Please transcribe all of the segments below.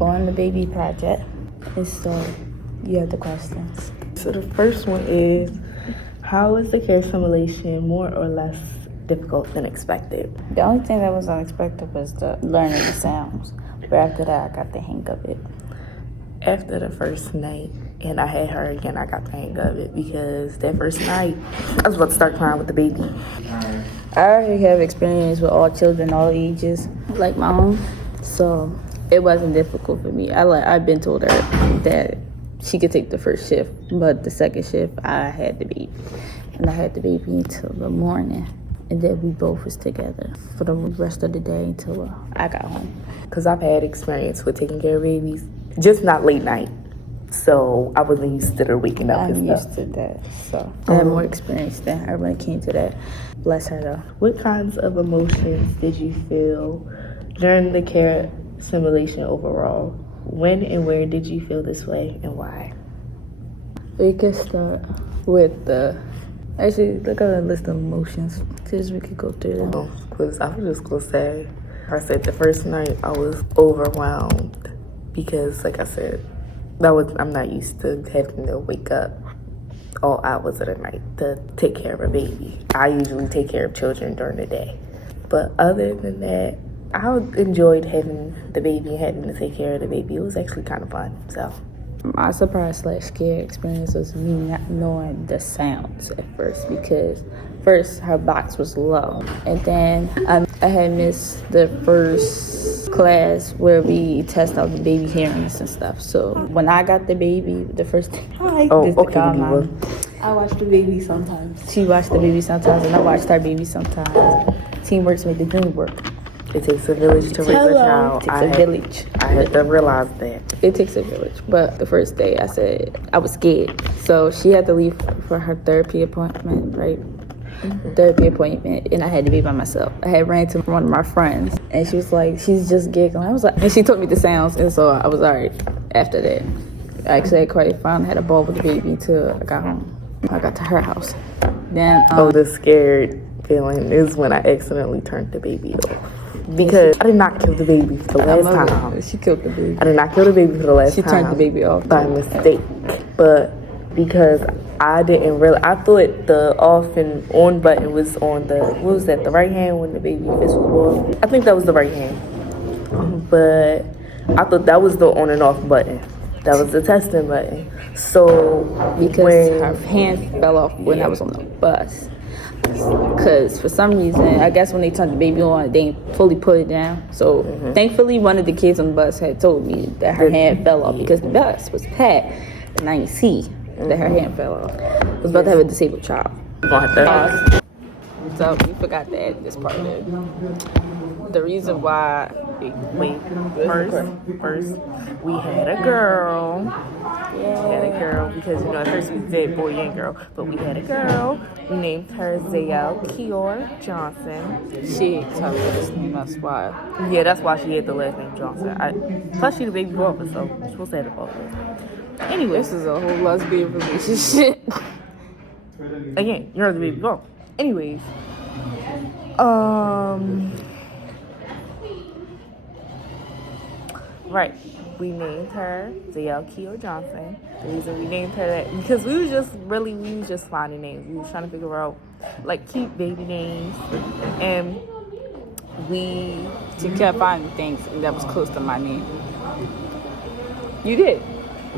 on the baby project. And so you have the questions. So the first one is, how is the care simulation more or less difficult than expected? The only thing that was unexpected was the learning the sounds. But after that, I got the hang of it. After the first night, and I had her again, I got the hang of it because that first night, I was about to start crying with the baby. I already have experience with all children, all ages, like my own. So it wasn't difficult for me. I've been told her that she could take the first shift, but the second shift, I had the baby. And I had the baby until the morning. And then we both was together for the rest of the day until I got home. Because I've had experience with taking care of babies, just not late night. So I wasn't used to the waking up I'm and used stuff. to that. So I had more experience than her when it came to that. Bless her though. What kinds of emotions did you feel during the care simulation overall? When and where did you feel this way and why? We could start with actually, look at the list of emotions, because we could go through them. Because I was just going to say, I said the first night I was overwhelmed because, like I said, I'm not used to having to wake up all hours of the night to take care of a baby. I usually take care of children during the day. But other than that, I enjoyed having the baby and having to take care of the baby. It was actually kind of fun, so. My surprise/scare experience was me not knowing the sounds at first, because first her box was low, and then I had missed the first class where we test out the baby hearings and stuff. So when I got the baby, the first thing, Okay, I watch the baby sometimes. She watched the baby sometimes, and I watched her baby sometimes. Teamwork's made the dream work. It takes a village to raise a child. It takes a village. I had to realize that. It takes a village. But the first day I said I was scared. So she had to leave for her therapy appointment, right? Mm-hmm. Therapy appointment, and I had to be by myself. I had ran to one of my friends, and she was like, she's just giggling. I was like, and she taught me the sounds, and so I was all right after that. I actually had quite fun. I had a ball with the baby until I got home. I got to her house. Then the scared feeling is when I accidentally turned the baby off. Because I did not kill the baby for the last time. She killed the baby. I did not kill the baby for the last time. She turned the baby off by mistake. But because I didn't really, I thought the off and on button was on the, what was that, the right hand when the baby fist was born? I think that was the right hand. But I thought that was the on and off button. That was the testing button. So because her hand fell off when I was on the bus. Because for some reason, I guess when they turned the baby on, they didn't fully put it down. So thankfully, one of the kids on the bus had told me that her hand fell off because the bus was packed, and I didn't see that her hand fell off. I was about to have a disabled child. So we forgot to add this part in. The reason why... First, we had a girl. Because, at first we said boy and girl, but we had a girl. We named her Zayel Kior Johnson. She told me this name, that's why. Yeah, that's why she had the last name Johnson. Plus, she's the baby father, so she's supposed to have the father. Anyway, this is a whole lesbian relationship. Again, you're the baby girl. Anyways, right. We named her Zayel Kior Johnson. The reason we named her that, because we was just finding names. We was trying to figure out, cute baby names. And she kept finding things that was close to my name. You did.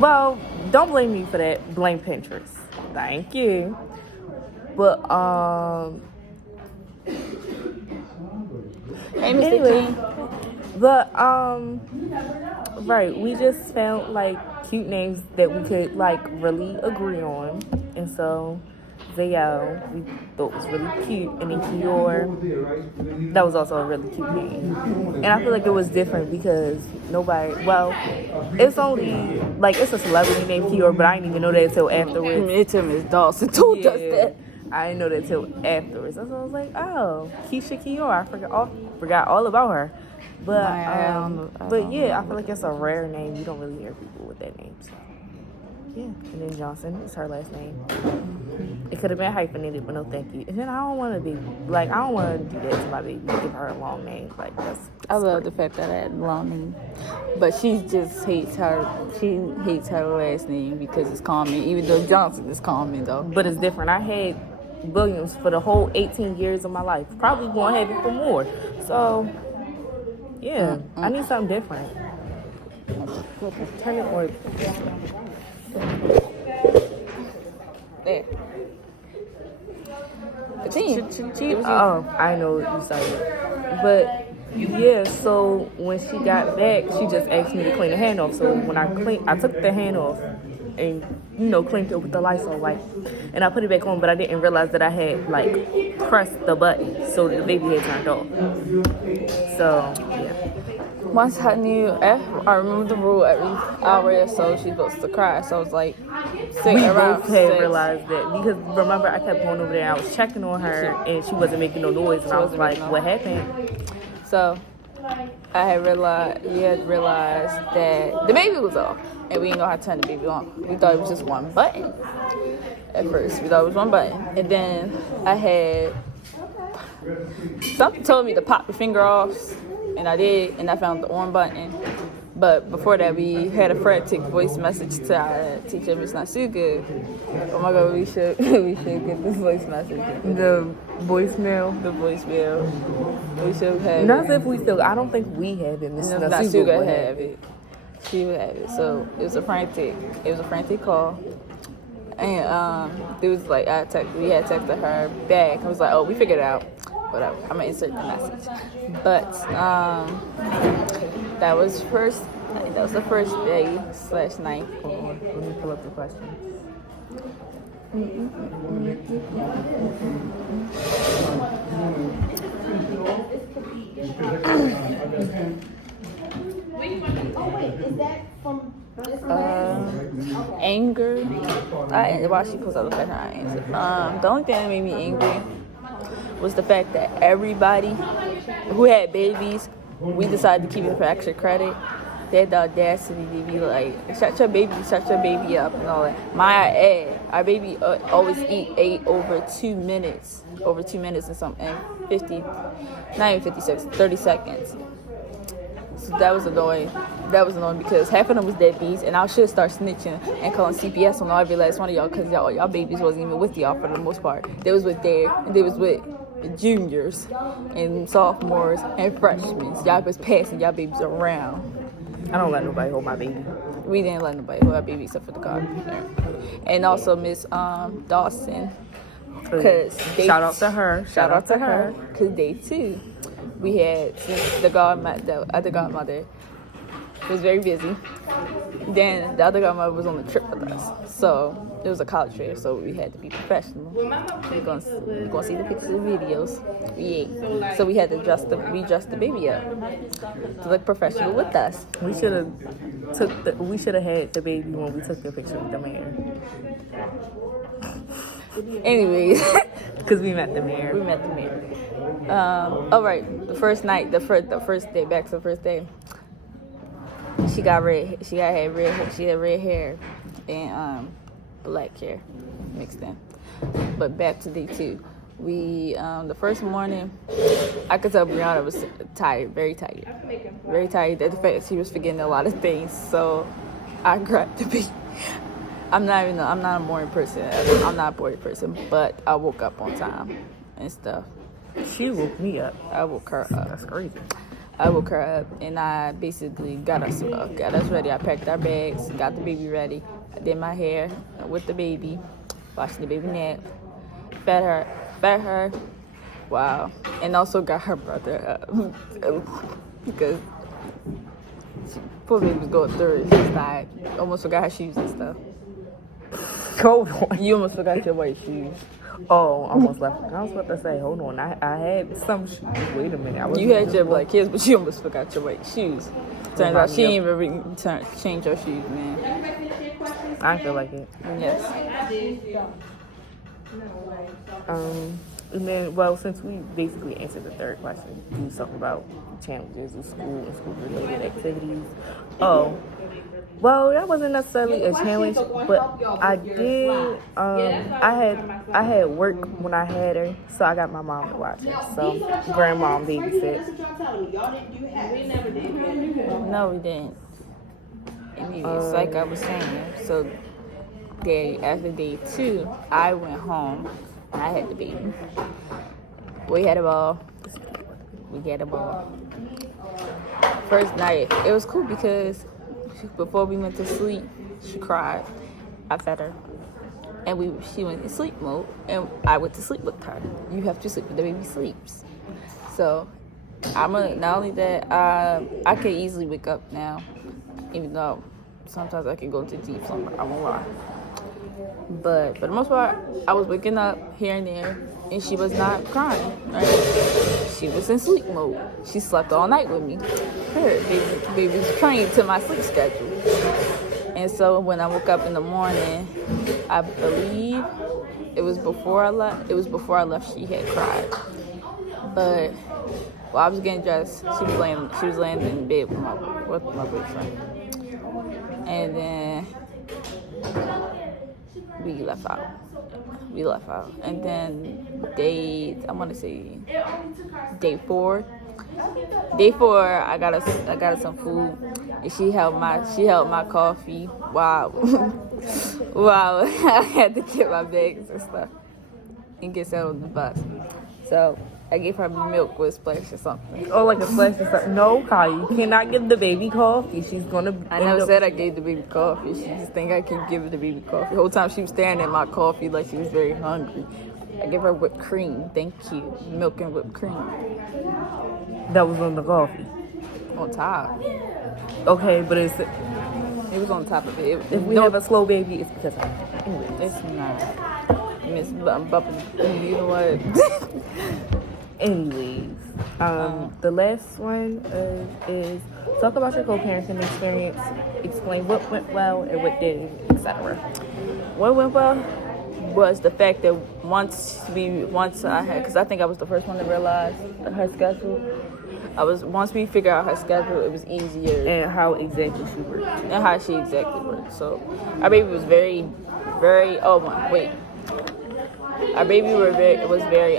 Well, don't blame me for that. Blame Pinterest. Thank you. But, hey, Mr. King. But, right, we just found, cute names that we could, really agree on. And so, Zayel, we thought was really cute. And then Kior, that was also a really cute name. And I feel like it was different because it's only, it's a celebrity named Kior, but I didn't even know that until afterwards. It's Miss Dawson told us that. I didn't know that until afterwards. So I was like, oh, Keisha Kior, I forgot all about her. But yeah, I feel like it's a rare name. You don't really hear people with that name. So. Yeah, and then Johnson is her last name. It could have been hyphenated, but no thank you. And then I don't want to be, like, I don't want to do that to my baby, give her a long name. Like, I love the fact that I had a long name. But she just hates her last name because it's common, even though Johnson is common, though. But it's different. I had Williams for the whole 18 years of my life. Probably going to have it for more. So, yeah, I need something different. Turn it on. There. Continue. Oh, I know what you said. But yeah, so when she got back, she just asked me to clean the hand off. So when I took the hand off and cleaned it with the Lysol wipe, and I put it back on. But I didn't realize that I had like pressed the button, so the baby had turned off. So yeah. Once I knew, I removed the rule every hour or so she's supposed to cry. So I was like, sitting We around. both had realized that because remember I kept going over there. I was checking on her and she wasn't making no noise, and I was like, "What happened?" So we had realized that the baby was off, and we didn't know how to turn the baby on. We thought it was just one button. At first, we thought it was one button, and then I had something told me to pop the finger off, and I did, and I found the on button. But before that, we had a frantic voice message to our teacher, Miss Nasuka. Oh my God, we should get this voice message. The voicemail. We should have Not it. if we still. I don't think we have it. Miss Nasuka would have it. She would have it. So it was a frantic call. And it was like we had texted her back. I was like, "Oh, we figured it out. Whatever. I'm gonna insert the message." But that was the first day / night. Hold on, let me pull up the question. Anger. While she pulls up the question, I answer. The only thing that made me angry was the fact that everybody who had babies, we decided to keep it for extra credit. They had the audacity to be like, shut your baby up and all that. Our baby always ate over 2 minutes and something, and 30 seconds. So that was annoying because half of them was deadbeats, and I should start snitching and calling CPS on every last one of y'all because y'all babies wasn't even with y'all for the most part. They was with juniors and sophomores and freshmen. Y'all was passing y'all babies around. I don't let nobody hold my baby. We didn't let nobody hold our baby except for the car. And also Miss Dawson. Shout out to her. Because day 2, we had the other godmother was very busy. Then the other godmother was on the trip with us. So it was a college fair, so we had to be professional. We're gonna see the pictures and videos. So we had to dress the baby up to look professional with us. We should have had the baby when we took the picture with the mayor. Anyways, because we met the mayor. All right, the first night, the first day, back to the first day. She had red hair and black hair mixed in. But back to day 2. We the first morning, I could tell Brianna was tired, very tired. Very tired at the fact that she was forgetting a lot of things. So I grabbed the baby. I'm not a morning person. I'm not a morning person, but I woke up on time and stuff. She woke me up. I woke her up. That's crazy. I woke her up and I basically got us ready. I packed our bags, got the baby ready. I did my hair with the baby, watched the baby nap, fed her. Wow. And also got her brother up because poor baby was going through it. She was tired. Almost forgot her shoes and stuff. Hold on. You almost forgot your white shoes. Oh, almost left. I was about to say, hold on. I had some shoes. Wait a minute. You had your black kids, but you almost forgot your white shoes. Turns out she didn't even change her shoes, man. I feel like it. Yes. And then, well, since we basically answered the third question, do something about challenges with school and school-related activities. Oh, Well, that wasn't necessarily a challenge, but I did. I had work when I had her, so I got my mom to watch her. So grandmom babysit. No, we didn't. It's like I was saying. So after day 2, I went home and I had the baby. We had a ball. First night, it was cool because before we went to sleep, she cried. I fed her, and she went in sleep mode, and I went to sleep with her. You have to sleep when the baby sleeps. So not only that, I can easily wake up now, even though sometimes I can go into deep slumber. I won't lie. But for the most part, I was waking up here and there, and she was not crying. Right? She was in sleep mode. She slept all night with me. Her baby was trained to my sleep schedule. And so when I woke up in the morning, I believe it was before I left. It was before I left. She had cried. But while I was getting dressed, she was laying in bed with my boyfriend. And then we left out. And then day 4. Day 4, I got her some food, and she held my coffee while I had to get my bags and stuff and get settled in the bus. So I gave her milk with Splash or something. Oh, like a Splash or something. No, Kai, you cannot give the baby coffee. She's gonna. I never said I gave the baby coffee. She just think I can give the baby coffee. The whole time she was staring at my coffee like she was very hungry. I gave her whipped cream. Thank you. Milk and whipped cream. That was on the coffee. On top. Okay, but it was on top of it. If we have a slow baby, it's because of it. It's not. Miss Bumping. You know what? Anyways, the last one is talk about your co-parenting experience. Explain what went well and what didn't, etc. What went well was the fact that once I had, because I think I was the first one to realize her schedule. Once we figured out her schedule, it was easier. And how exactly she worked. And how she exactly worked. So our baby was very, very. Oh wait. Our baby was very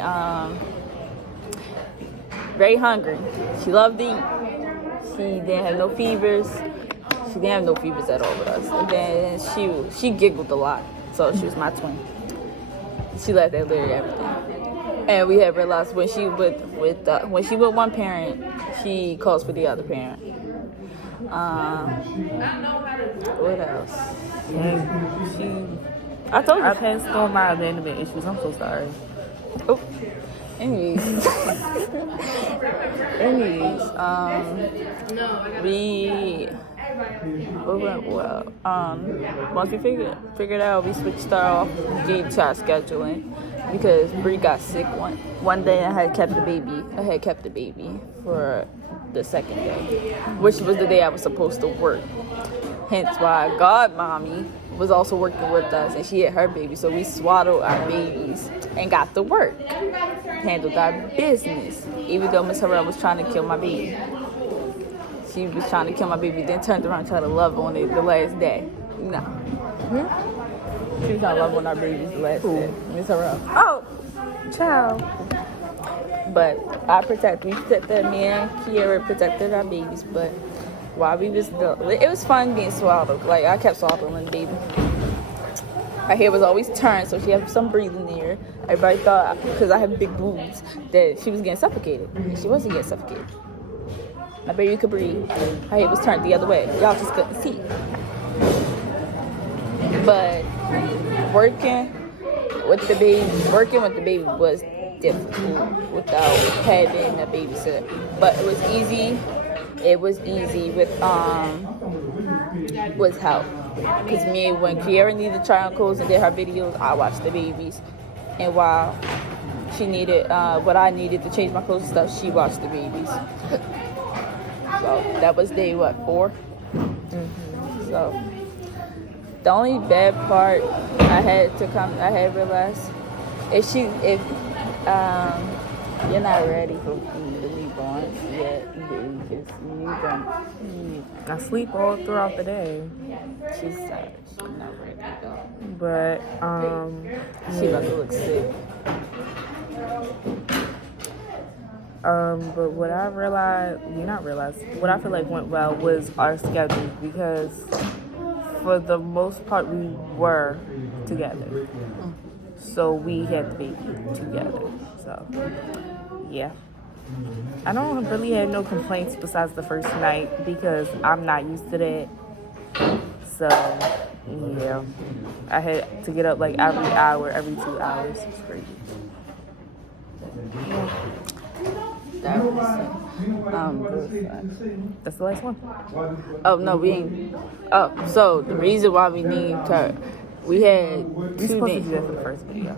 very hungry. She loved to eat. She didn't have no fevers. She didn't have no fevers at all with us. And then she giggled a lot. So she was my twin. She laughed at literally everything. And we had realized when she with one parent, she calls for the other parent. What else? I told you. I passed on my abandonment issues. I'm so sorry. Oh. Anyways, we went well. Once we figured out, we switched off GHI scheduling because Bree got sick one day. I had kept the baby for the second day, which was the day I was supposed to work. Hence why Godmommy was also working with us, and she had her baby, so we swaddled our babies and got to work, handled our business, even though Miss Harrell was trying to kill my baby. She was trying to kill my baby, then turned around and tried to love on it the last day. No. She was trying to love on our babies the last day. Miss Harrell. Oh, child. But me and Kiera protected our babies, but while we was it was fun being swaddled. Like, I kept swaddling the baby. Her hair was always turned, so she had some breathing there. Everybody thought, because I have big boobs, that she was getting suffocated. And she wasn't getting suffocated. My baby could breathe. Her hair was turned the other way. Y'all just couldn't see. But working with the baby was difficult without having a babysitter. But it was easy. It was easy with help. Because when Kiera needed triangles and did her videos, I watched the babies. And while she needed what I needed to change my clothes and stuff, she watched the babies. So that was day 4? Mm-hmm. So the only bad part I had realized if you're not ready for the newborn, Yeah, you don't. I sleep all throughout the day. She's tired. She's not ready to go. But She about to look sick. but what I realized, what I feel like went well was our schedule, because for the most part we were together. So we had the baby together. So yeah. I don't really have no complaints besides the first night, because I'm not used to that. So yeah. I had to get up like every hour, every 2 hours. It's crazy. That was That's the last one. Oh no, we ain't. Oh, so the reason why we need her, we had We're 2 supposed to do days. that for the first video.